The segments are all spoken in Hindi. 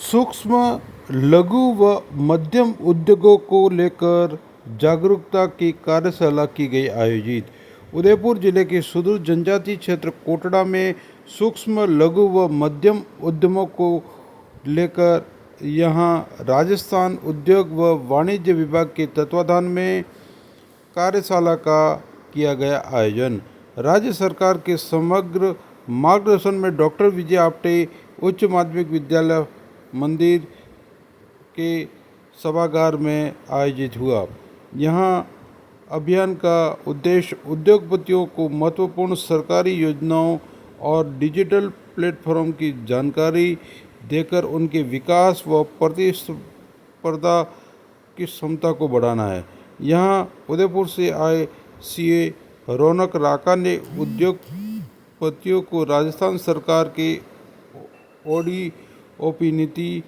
सूक्ष्म, लघु व मध्यम उद्योगों को लेकर जागरूकता की कार्यशाला की गई आयोजित। उदयपुर जिले के सुदूर जनजातीय क्षेत्र कोटड़ा में सूक्ष्म, लघु व मध्यम उद्यमों को लेकर यहां राजस्थान उद्योग व वाणिज्य विभाग के तत्वाधान में कार्यशाला का किया गया आयोजन। राज्य सरकार के समग्र मार्गदर्शन में डॉक्टर विजय आपटे उच्च माध्यमिक विद्यालय मंदिर के सभागार में आयोजित हुआ। यहाँ अभियान का उद्देश्य उद्योगपतियों को महत्वपूर्ण सरकारी योजनाओं और डिजिटल प्लेटफॉर्म की जानकारी देकर उनके विकास व प्रतिस्पर्धा की क्षमता को बढ़ाना है। यहाँ उदयपुर से आए सीए रौनक राका ने उद्योगपतियों को राजस्थान सरकार के ओडीओपी नीति,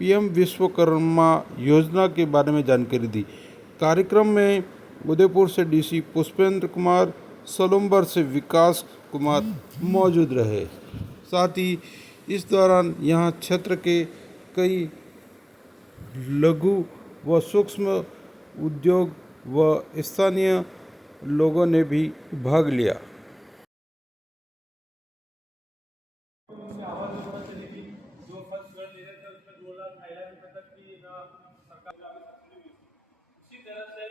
पीएम विश्वकर्मा योजना के बारे में जानकारी दी। कार्यक्रम में उदयपुर से डीसी पुष्पेंद्र कुमार, सलूम्बर से विकास कुमार मौजूद रहे। साथ ही इस दौरान यहाँ क्षेत्र के कई लघु व सूक्ष्म उद्योग व स्थानीय लोगों ने भी भाग लिया। इसी तरह से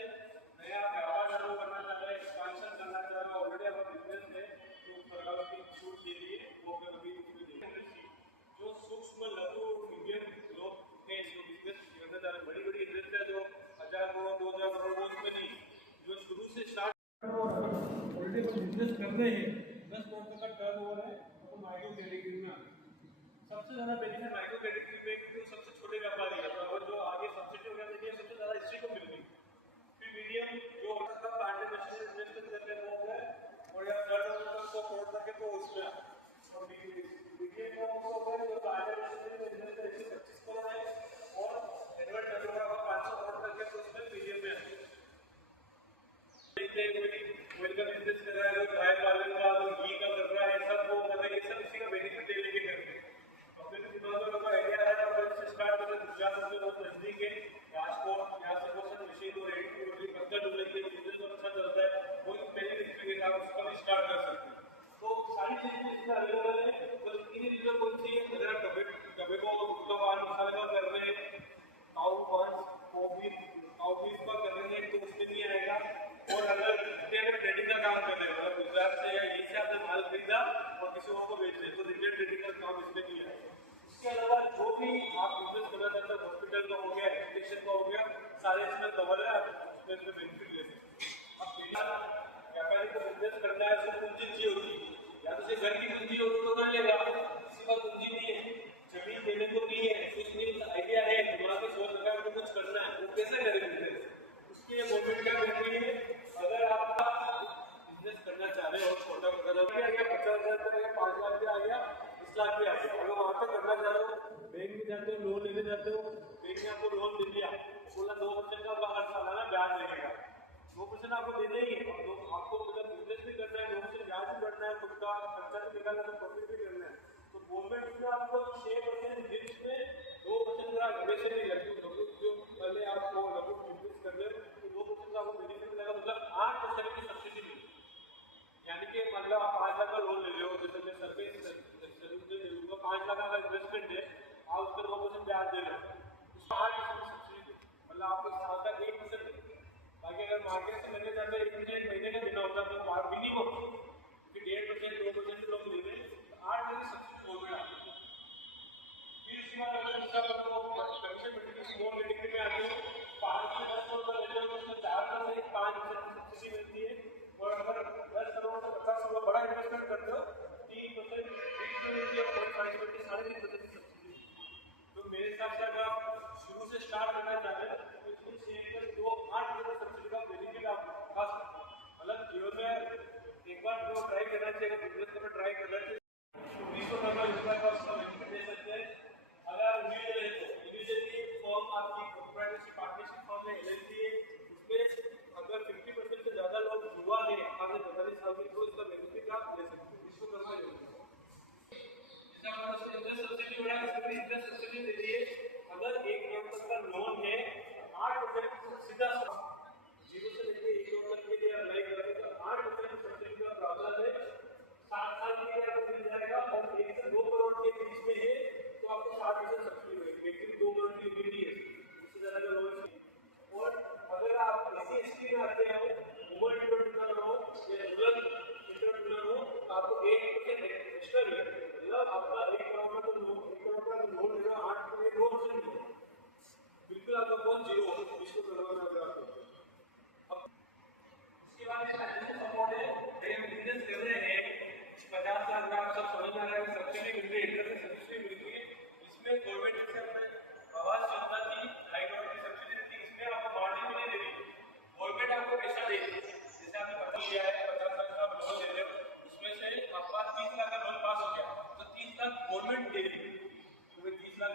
नया व्यापार चालू करना चाह रहा है, एक्सपांशन करना चाह रहा है, ऑलरेडी हमारा बिजनेस है तो सरकार की छूट दे दी है, वो अभी जो सूक्ष्म लघु मीडियम लोग हैं जो बिजनेस करना चाह रहे हैं, बड़ी बड़ी इंडस्ट्री है जो 1000 करोड़ 2000 करोड़ वो उसमें नहीं, जो शुरू से स्टार्ट ऑलरेडी बिजनेस कर रहे हैं, 10 करोड़ तक का टर्न ओवर है तो माइक्रो कैटेगरी में सबसे ज़्यादा बेनिफिट माइक्रो कैटेगरी में क्योंकि सबसे छोटे व्यापारी है, तो जो आगे सब्सिडी वगैरह देती है सबसे ज़्यादा इसी को मिल गई। फिर मीडियम जो होता था पार्टी मशीन इन्वेस्टमेंट करने वो हो गए और या टर्नओवर को करोड़ तक के तो उसमें और मीडियम को हो गए जो पार्टी मशीन में इन्वेस्ट 125 करोड़ है और एनुअल टर्नओवर 500 करोड़ तक के तो उसमें मीडियम में है। कोई का बिजनेस कर रहा है, ड्राई पालन का, घी का कर रहा है, सब वो कर रहा है, ये सब इसी का बेनिफिट ले लेके करते हैं। और फिर को आइडिया है तो फिर स्टार्ट करते गुजरात में बहुत नजदीक है, राजकोट यहाँ से बहुत सारे मशीन और रेडी टू रोटी करता जो लेके बिजनेस तो अच्छा चलता है, वो पहले डिस्ट्रिक्ट आप उसका भी स्टार्ट कर सकते हैं। तो सारी चीजें इसमें अवेलेबल है, बस इन्हीं चीजों को चाहिए अगर आप डब्बे को उसका पान मसाले का कर रहे हैं, काउ पान काउ बीफ का कर रहे हैं तो उसमें नहीं आएगा। और अगर ट्रेडिंग का काम कर रहे हैं, मतलब गुजरात से या यहीं से आपने माल खरीदा और किसी और को बेच रहे तो रिटेल ट्रेडिंग का काम इसमें नहीं है। इसके अलावा जो भी आप बिजनेस करना चाहते हैं, हॉस्पिटल का हो गया, एजुकेशन का हो गया, सारे इसमें कवर है, आप इसमें बेनिफिट ले सकते हैं। अब व्यापारी को बिजनेस करना है उसको पूंजी चाहिए होती है, या तो घर की पूंजी हो तो कर लेगा, किसी का पूंजी नहीं है, जमीन देने को नहीं है, कुछ नहीं आइडिया है, दिमाग में सोच लगा आपको कुछ करना है, वो कैसे करेंगे? उसके लिए गवर्नमेंट क्या कहती है, अगर आप बिजनेस करना चाह रहे हो, छोटा आ गया 50,000 आ गया, 5 लाख भी आ गया, 10 लाख भी आ गया, अगर वहाँ तक करना चाह रहे हो, बैंक में जाते हो, लोन लेने जाते हो, बैंक ने आपको लोन दे दिया, 2% का हर सालाना ब्याज लगेगा, 2% आपको दे देंगे, आपको मतलब बिजनेस भी करना है, 2% ब्याज भी बढ़ना है, खुद का खर्चा भी निकालना है, प्रॉफिट भी करना है, तो गवर्नमेंट में आपको 6% रिस्क में 2% का वैसे नहीं लगती, जो पहले आपको लघु बिजनेस कर रहे हो तो 2% का आपको बेनिफिट मिलेगा, मतलब 8% की सब्सिडी मिलेगी। यानी कि मतलब आप 5 लाख का लोन ले रहे हो, जैसे मैं सरकारी 5 लाख का इन्वेस्टमेंट है, आप उस पर 2% ब्याज दे रहे हो, उसको 8% सब्सिडी, मतलब आपको साल का 1%, बाकी अगर मार्केट से करने जाते हैं 1% महीने का देना होता है तो मिनिमम 1.5% 2% लोग ले रहे हैं, 8% सब्सिडी गवर्नमेंट आती है। फिर इसके बाद अगर दूसरा कमीशन बिल्कुल स्मॉल कैटेगरी में आते हो, 5 से 10 करोड़ का लेते हो तो उसमें 4% 5% सब्सिडी मिलती है, और अगर 10 करोड़ से 50 करोड़ बड़ा इन्वेस्टमेंट करते हो 3% मिलती है, 0.5% 3.5% की सब्सिडी। तो मेरे हिसाब से अगर आप शुरू से स्टार्ट करना चाहते हैं तो इसमें 8% सब्सिडी का बेनिफिट आप खा सकते हो, मतलब जीवन में एक बार जो ट्राई करना चाहिए, बिजनेस में ट्राई करना चाहिए, 20 का उसका बेनिफिट दे सकते हैं। अगर इंडिविजुअली फॉर्म आपकी कॉर्पोरेटशिप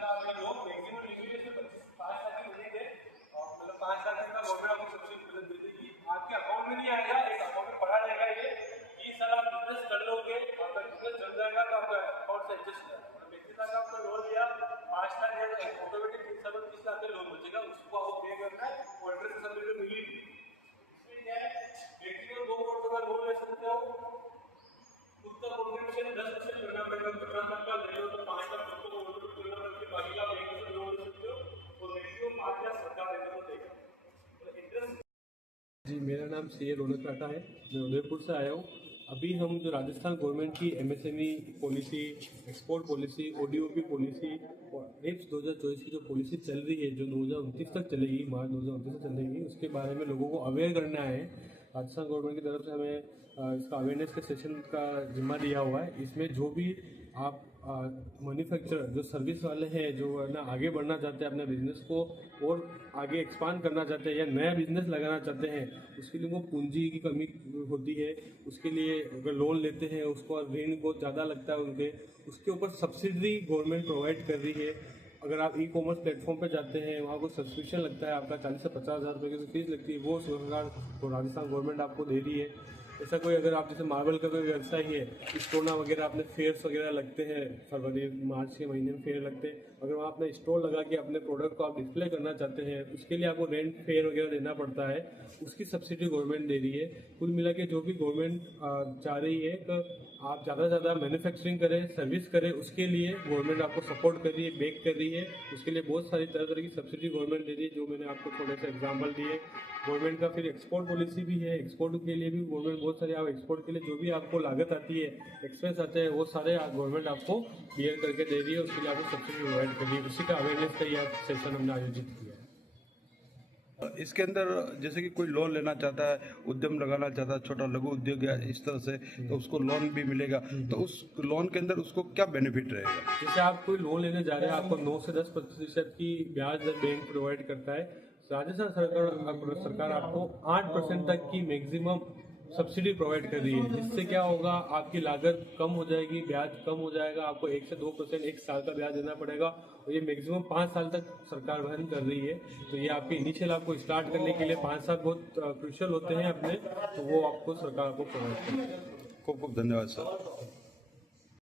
लाख अगर लोग मैक्सिमम लिमिटेशन 5 लाख की मिलेंगे और मतलब 5 लाख का गवर्नमेंट आपको सब्सिडी मतलब दे देगी, आपके अकाउंट में नहीं आएगा, एक अकाउंट में पड़ा रहेगा ये कि सर आप बिजनेस कर लोगे, आपका बिजनेस चल जाएगा तो आपका अकाउंट से एडजस्ट हो जाएगा। 35 लाख आपका लोन लिया, 5 लाख ऑटोमेटिक 30 लाख का लोन बचेगा, उसको आपको पे करना है और इंटरेस्ट सब्सिडी मिलेगी। इसमें क्या है, मैक्सिमम 2 करोड़ का लोन ले सकते हो, उसका कॉन्ट्रीब्यूशन 10% करना पड़ेगा। 50 लाख का ले लो तो 5 लाख आपको कॉन्ट्रीब्यूट करना पड़ेगा, बाकी का 1% लोन ले सकते हो और मैक्सिमम 5 लाख सरकार देगा। इंटरेस्ट जी, मेरा नाम सी ए रौनक राठा है, मैं उदयपुर से आया हूँ। अभी हम जो राजस्थान गवर्नमेंट की MSME policy, export policy, ODOP policy और एप्स 2024 की जो पॉलिसी चल रही है, जो 2029 तक चलेगी, मार्च 2029 तक चलेगी, उसके बारे में लोगों को अवेयर करना है। राजस्थान गवर्नमेंट की तरफ से हमें इसका अवेयरनेस के सेशन का जिम्मा दिया हुआ है। इसमें जो भी आप मैन्युफैक्चरर, जो सर्विस वाले हैं, जो है ना आगे बढ़ना चाहते हैं, अपने बिजनेस को और आगे एक्सपांड करना चाहते हैं या नया बिजनेस लगाना चाहते हैं, उसके लिए वो पूंजी की कमी होती है। उसके लिए अगर लोन लेते हैं, उसको ऋण बहुत ज़्यादा लगता है उनके, उसके ऊपर सब्सिडी गवर्नमेंट प्रोवाइड कर रही है। अगर आप ई कॉमर्स प्लेटफॉर्म पर जाते हैं, वहाँ कोई सब्सक्रिप्शन लगता है आपका 40 से 50 हज़ार रुपये की फीस लगती है, वो सरकार और राजस्थान गवर्नमेंट आपको दे रही है। ऐसा कोई अगर आप जैसे मार्बल का कोई व्यवसाय है, स्टोना वगैरह अपने फेयर्स वगैरह लगते हैं, फरवरी मार्च के महीने में फेयर लगते हैं, अगर वहाँ अपने स्टॉल लगा के अपने प्रोडक्ट को आप डिस्प्ले करना चाहते हैं, उसके लिए आपको रेंट फेयर वगैरह देना पड़ता है, उसकी सब्सिडी गवर्नमेंट दे रही है। कुल मिला के जो भी गवर्नमेंट चाह रही है कि आप ज़्यादा से ज़्यादा मैन्युफैक्चरिंग करें, सर्विस करें, उसके लिए गवर्नमेंट आपको सपोर्ट कर रही है, बैक कर रही है। उसके लिए बहुत सारी तरह तरह की सब्सिडी गवर्नमेंट दे रही है, जो मैंने आपको थोड़े से एग्जाम्पल दिए। गवर्नमेंट का फिर एक्सपोर्ट पॉलिसी भी है, एक्सपोर्ट के लिए भी गवर्नमेंट बहुत सारी, आप एक्सपोर्ट के लिए जो भी आपको लागत आती है, एक्सपेंस आते हैं, वो सारे गवर्नमेंट आपको क्लियर करके दे रही है, उसके लिए आपको सब्सिडी प्रोवाइड कर रही है। उसी का अवेयरनेस का यह सेशन हमने आयोजित किया है। इसके अंदर जैसे कि कोई लोन लेना चाहता है, उद्यम लगाना चाहता है, छोटा लघु उद्योग या इस तरह से, तो उसको लोन भी मिलेगा, तो उस लोन के अंदर उसको क्या बेनिफिट रहेगा? जैसे आप कोई लोन लेने जा रहे हैं, आपको 9 से 10% की ब्याज दर बैंक प्रोवाइड करता है। राजस्थान सरकार आपको 8% तक की मैक्सिमम सब्सिडी प्रोवाइड कर रही है, जिससे क्या होगा, आपकी लागत कम हो जाएगी, ब्याज कम हो जाएगा, आपको 1 से 2% एक साल का ब्याज देना पड़ेगा और ये मैक्सिमम 5 साल तक सरकार वहन कर रही है। तो ये आपके इनिशियल आपको स्टार्ट करने के लिए 5 साल बहुत क्रूशियल होते हैं अपने, तो वो आपको सरकार को प्रोवाइड करती है। खूब खूब धन्यवाद सर।